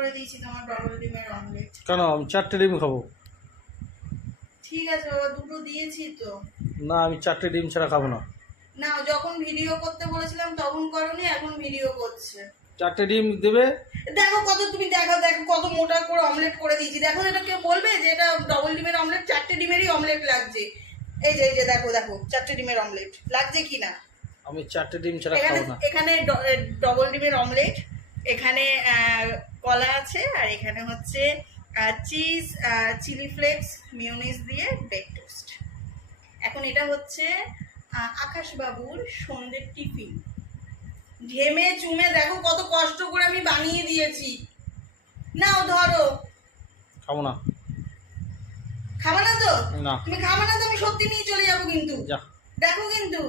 করে দিয়েছি তোমার ডবল ডিমের অমলেট। কেন আমি 4টে ডিম খাবো? ঠিক আছে বাবা, দুটো দিয়েছি তো। না আমি 4টে ডিম ছাড়া খাবো না। না, যখন ভিডিও করতে বলেছিলাম তখন করনি, এখন ভিডিও করছে। 4টে ডিম দেবে। দেখো কত, তুমি দেখো দেখো কত মোটা করে অমলেট করে দিয়েছি। দেখো, এটা কেউ বলবে যে এটা ডবল ডিমের অমলেট? 4টে ডিমেরই অমলেট লাগছে। এই যে দেখো দেখো 4টে ডিমের অমলেট লাগছে কিনা। আমি 4টে ডিম ছাড়া খাবো না। এখানে ডবল ডিমের অমলেট, এখানে কলা আছে, আর এখানে হচ্ছে চিজ, চিলি ফ্লেক্স, মিউনিস দিয়ে ব্রেড টোস্ট। এখন এটা হচ্ছে আকাশবাবুর সন্ধ্যের টিফিন। ঘেমে চুমে দেখো কত কষ্ট করে আমি বানিয়ে দিয়েছি। নাও ধরো। খাবো না। খাবা না তো? না। তুমি খাবা না তো আমি সত্যি নিয়ে চলে যাবো কিন্তু। যা। দেখো কিন্তু।